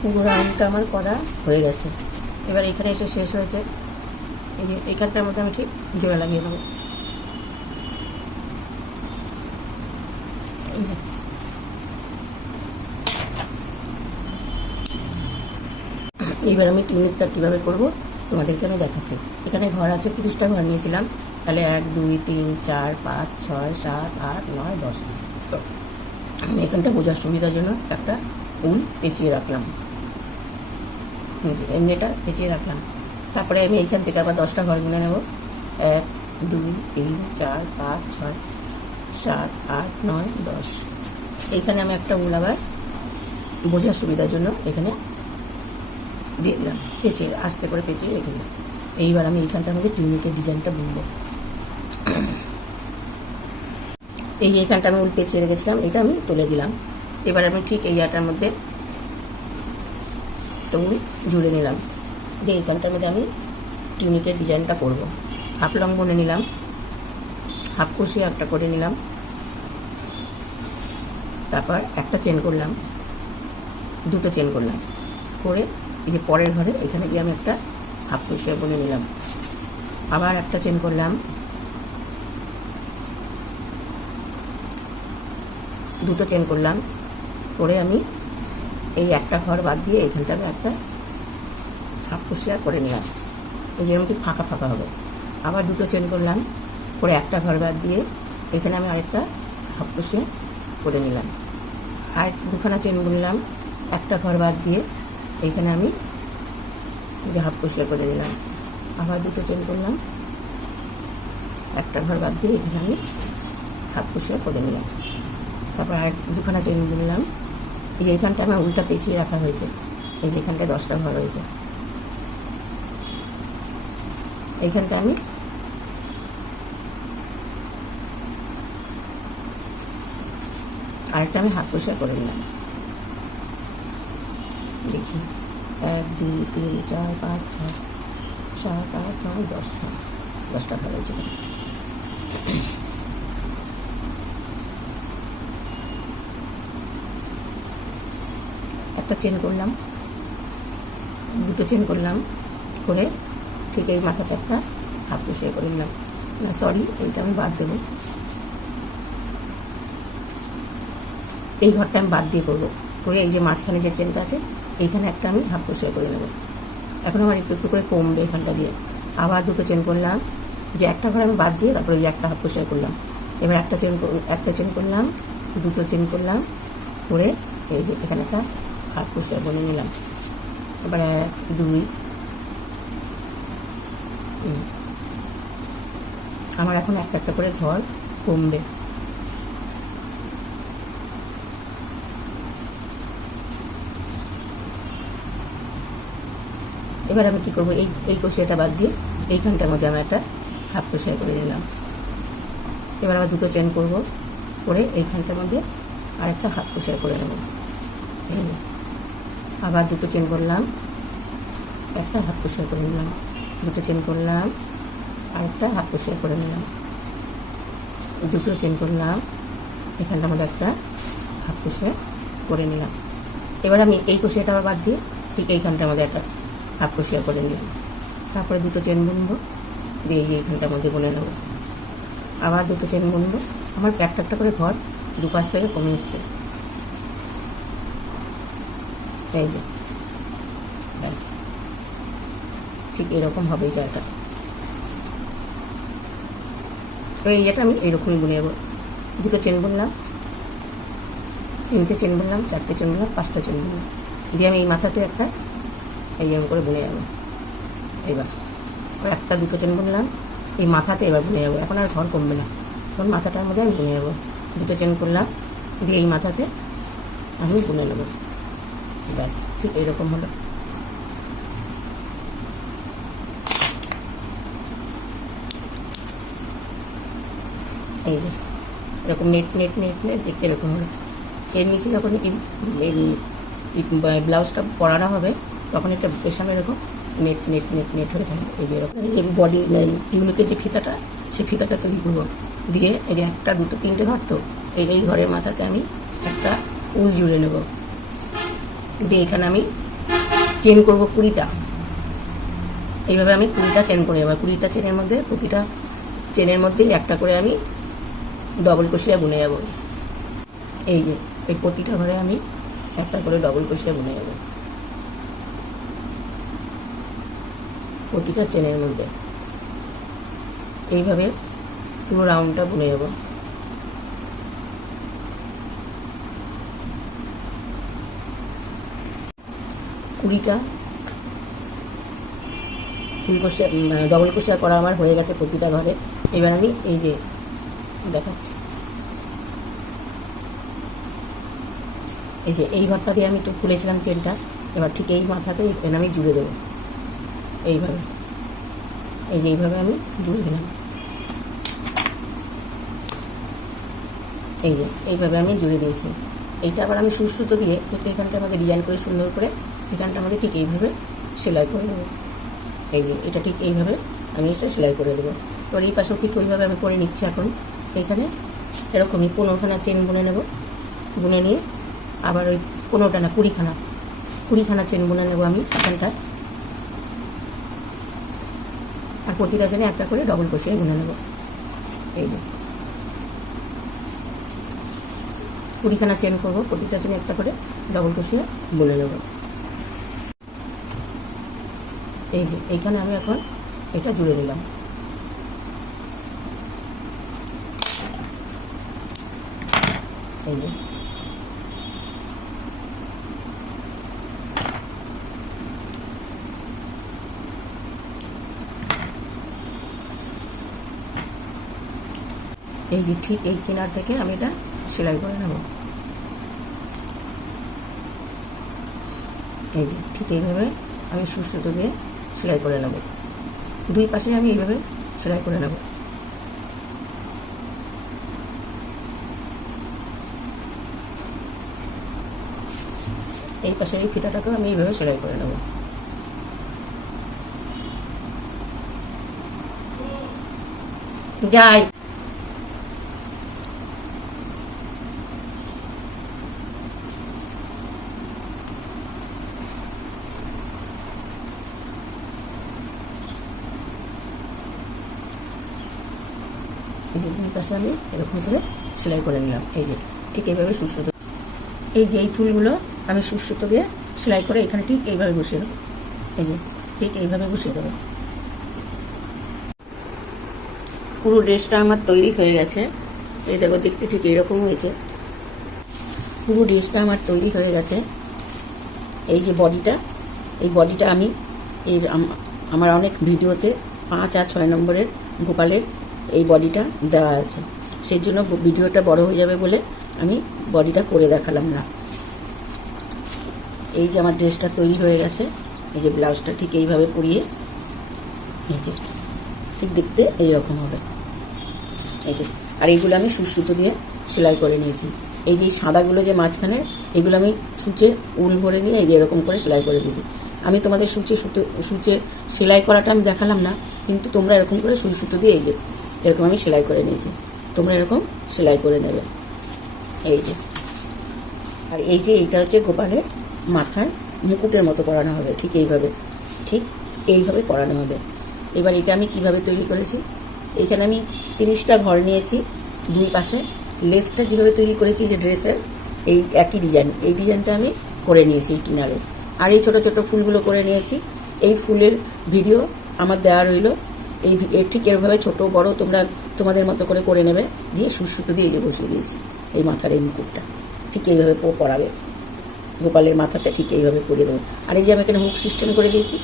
পুরো রাউন্ডটা আমার করা হয়ে গেছে। এবার এখানে এসে শেষ হয়েছে। এই যে এইখানটার মধ্যে আমি ঠিক জোড়া লাগিয়ে নেবো। এইবার আমি টিউনিকটা কীভাবে করবো তোমাদেরকে আমি দেখাচ্ছি। এখানে ঘর আছে 30টা ঘর নিয়েছিলাম, তাহলে 1 2 3 4 5 6 7 8 9 10। তো আমি এখানটা বোঝার সুবিধার জন্য একটা উল পেঁচিয়ে রাখলাম, এমনি এটা পেঁচিয়ে রাখলাম। তারপরে আমি এইখান থেকে আবার 10টা ঘর গুনে নেব। 1 2 3 4 5 6 7 8 9 10। এইখানে আমি একটা উল আবার বোঝার সুবিধার জন্য এখানে দিয়ে দিলাম, পেঁচিয়ে আস্তে করে পেঁচিয়ে রেখে দিলাম। এইবার আমি এইখানটার মধ্যে টিউনিকের ডিজাইনটা বুনবো। এই যে এইখানটা আমি উল পেঁচিয়ে রেখেছিলাম, এটা আমি তুলে দিলাম। এবার আমি ঠিক এই আটার মধ্যে উল জুড়ে নিলাম, দিয়ে এইখানটার মধ্যে আমি টিউনিকের ডিজাইনটা করব। হাফ লং বুনে নিলাম, হাফ কুশি একটা করে নিলাম, তারপর একটা চেন করলাম, দুটো চেন করলাম, করে এই যে পরের ঘরে এখানে গিয়ে আমি একটা হাফ কুশিয়া বুনে নিলাম, আবার একটা চেন করলাম, দুটো চেন করলাম, করে আমি এই একটা ঘর বাদ দিয়ে এইখানটাকে একটা হাফ কুশিয়া করে নিলাম। এই যে এরকম ফাঁকা ফাঁকা হবে। আবার দুটো চেন করলাম, করে একটা ঘর বাদ দিয়ে এখানে আমি আরেকটা হাফ কুশিয়া করে নিলাম। আর দুখানা চেন বুনলাম, একটা ঘর বাদ দিয়ে এইখানে আমি যে হাফ কুশিয়া করে নিলাম। আবার দুটো চেন করলাম, একটা ঘর বাদ দিয়ে এখানে আমি হাফ কুশিয়া করে নিলাম। তারপর আর দুখানা চেন বুনলাম। এই যে এইখানটা আমার উল্টা পেঁচিয়ে রাখা হয়েছে, এই যেখানটায় 10টা ঘর হয়েছে, এইখানটা আমি আরেকটা আমি হাফ কুশিয়া করে নিলাম। দেখি 1 2 3 4 5 6 7 8 9 10, 10টা ঘর হয়েছে। একটা চেন করলাম, দুটো চেন করলাম, করে ঠিক এই মাথাতে একটা হাফ কুশিয়া করে নিলাম। না সরি, এইটা আমি বাদ দেবো, এই ঘরটা আমি বাদ দিয়ে করবো। করে এই যে মাঝখানে যে চেনটা আছে এইখানে একটা আমি হাফ কুশিয়া করে নেব। এখন আমার একটু একটু করে কমবে এখানটা দিয়ে। আবার দুটো চেন করলাম, যে একটা ঘর আমি বাদ দিয়ে তারপরে যে একটা হাফ কুশিয়া করলাম। এবার একটা চেন করলাম, দুটো চেন করলাম, করে এই যে এখানে একটা হাফ কুশিয়া বনে নিলাম। এবার 1 2, আমার এখন একটা একটা করে ঘর কমবে। এবার আমি কী করবো, এই কুশিয়াটা বাদ দিয়ে এইখানটার মধ্যে আমি একটা হাফ কুশিয়া করে নিলাম। এবার আবার দুটো চেন করব, করে এইখানটার মধ্যে আরেকটা হাফ কুশিয়া করে নেব। আবার দুটো চেন করলাম, একটা হাফ কুশিয়া করে নিলাম, দুটো চেন করলাম, আরেকটা হাফ কুশিয়া করে নিলাম, দুটো চেন করলাম, এখানটার মধ্যে একটা হাফ কুশিয়া করে নিলাম। এবার আমি এই কুশিয়াটা আবার বাদ দিয়ে ঠিক এইখানটার মধ্যে একটা হাফ কুশিয়া করে নিলাম। তারপরে দুটো চেন বুনবো, দিয়ে এইখানটার মধ্যে বুনে নেব। আবার দুটো চেন বুনবো। আমার একটা একটা করে ঘর দুপাশ থেকে কমে এসছে, এই যে ব্যাস ঠিক এরকম হবে এই জায়গাটা। এই জায়গাটা আমি এইরকমই বুনে নেবো। দুটো চেন বুনলাম, তিনটে চেন বুনলাম, চারটে চেন বুনলাম, 5টা চেন বুনলাম, দিয়ে আমি এই মাথাতে একটা এইরকম করে বুনে যাবো। এবার একটা দুটো চেন বুনলাম, এই মাথাতে এবার বুনে যাবো। এখন আর ঘর কমবে না, এখন মাথাটার মধ্যে আমি বুনে যাবো। দুটো চেন করলাম, দিয়ে এই মাথাতে আমি বুনে নেবো। ব্যাস ঠিক এইরকম হলো। এই যে এরকম নেট নেট নেট নেট দেখতে এরকম হলো। এর নিচে যখন ব্লাউজটা পরানো হবে তখন একটা বুকের সামনে এরকম নেট নেট নেট নেট হয়ে থাকবে। এই যে এরকম এই যে বডি টিউনিকের যে ফিতাটা, সেই ফিতাটা তৈরি করবো। দিয়ে এই যে একটা দুটো তিনটে ঘর, তো এই ঘরের মাথাতে আমি একটা উল জুড়ে নেব, দিয়ে এখানে আমি চেন করব 20টা। এইভাবে আমি 20টা চেন করে যাবো। 20টা চেনের মধ্যে প্রতিটা চেনের মধ্যেই একটা করে আমি ডবল ক্রোশিয়া বুনে যাব। এই যে এই প্রতিটা ঘরে আমি একটা করে ডবল ক্রোশিয়া বুনে যাব প্রতিটা চেনের মধ্যে। এইভাবে পুরো রাউন্ডটা বুনে যাব। কুড়িটা ফুল ক্রোশিয়া ডবল ক্রোশিয়া করা আমার হয়ে গেছে প্রতিটা ঘরে। এবার আমি এই যে দেখাচ্ছি, এই যে এই ঘরটা দিয়ে আমি একটু খুলেছিলাম চেনটা, এবার ঠিক এই মাথাতে এখানে আমি জুড়ে দেবো এইভাবে। এই যে এইভাবে আমি জুড়ে দিলাম, এই যে এইভাবে আমি জুড়ে দিয়েছি। এইটা আবার আমি সুতো দিয়ে এখানটা আমাদের ডিজাইন করে সুন্দর করে এখানটা আমাদের ঠিক এইভাবে সেলাই করে দেবো। এই যে এটা ঠিক এইভাবে আমি এটা সেলাই করে দেবো। এবার এই পাশেও ঠিক ওইভাবে আমি করে নিচ্ছি। এখন এখানে এরকমই 15খানা চেন বুনে নেব, বুনে নিয়ে আবার ওই 15টা না 20খানা চেন বুনে নেব আমি এখানটা। আর প্রতিটা চেনে একটা করে ডবল ক্রোশিয়া বুনে নেব। এই যে 20খানা চেন করবো, প্রতিটা চেনে একটা করে ডবল ক্রোশিয়া বুনে নেব। এই যে এইখানে আমি এখন এটা জুড়ে দিলাম। এই যে এই যে ঠিক এই কিনার থেকে আমি এটা সেলাই করে নেব। এই যে ঠিক এইভাবে আমি সুতো দিয়ে সেলাই করে নেব। দুই পাশে আমি এইভাবে সেলাই করে নেব। এই পাশে এই ফিতাটাকেও আমি এইভাবে সেলাই করে নেব। যাই এই যে দুই পাশে আমি এরকম করে সেলাই করে নিলাম। এই যে ঠিক এইভাবে সুতো, এই যে এই ফুলগুলো আমি সুতো দিয়ে সেলাই করে এখানে ঠিক এইভাবে বসিয়ে দেবো। এই যে ঠিক এইভাবে বসিয়ে দেবো। পুরো ড্রেসটা আমার তৈরি হয়ে গেছে। এই দেখো দেখতে ঠিক এইরকম হয়েছে। পুরো ড্রেসটা আমার তৈরি হয়ে গেছে। এই যে বডিটা, এই বডিটা আমি এই আমার অনেক ভিডিওতে 5 আর 6 নম্বরের গোপালের এই বডিটা দেওয়া আছে। সেই জন্য ভিডিওটা বড় হয়ে যাবে বলে আমি বডিটা করে দেখালাম না। এই যে আমার ড্রেসটা তৈরি হয়ে গেছে। এই যে ব্লাউজটা ঠিক এইভাবে পরিয়ে এই যে ঠিক দেখতে এইরকম হবে। এই যে আর এইগুলো আমি সুতো দিয়ে সেলাই করে নিয়েছি। এই যে সাদাগুলো যে মাঝখানের এগুলো আমি সূচে উল ভরে নিয়ে এই যে এরকম করে সেলাই করে দিয়েছি। আমি তোমাদের সূচে সেলাই করাটা আমি দেখালাম না, কিন্তু তোমরা এরকম করে সুতো দিয়ে এই যে এরকম আমি সেলাই করে নিয়েছি। তোমরা এরকম সেলাই করে নেবে। এই যে আর এই যে এইটা হচ্ছে গোপালের মাথার মুকুটের মতো পরানো হবে। ঠিক এইভাবে পরানো হবে। এবার এটা আমি কিভাবে তৈরি করেছি, এইখানে আমি 30টা ঘর নিয়েছি। দুই পাশে লেসটা যেভাবে তৈরি করেছি যে ড্রেসের এই একই ডিজাইন, এই ডিজাইনটা আমি করে নিয়েছি এই কিনারে। আর এই ছোটো ছোটো ফুলগুলো করে নিয়েছি। এই ফুলের ভিডিও আমার দেওয়া রইল। এই ঠিক এরভাবে ছোটো বড় তোমরা তোমাদের মতো করে নেবে। দিয়ে সুতো দিয়ে এই যে বসিয়ে দিয়েছি এই মাথার এই মুকুটটা ঠিক এইভাবে পরাবে। গোপালের মাথাতে ঠিক এইভাবে পরিয়ে দেবো। আর এই যে আমি এখানে হুক সিস্টেম করে দিয়েছি।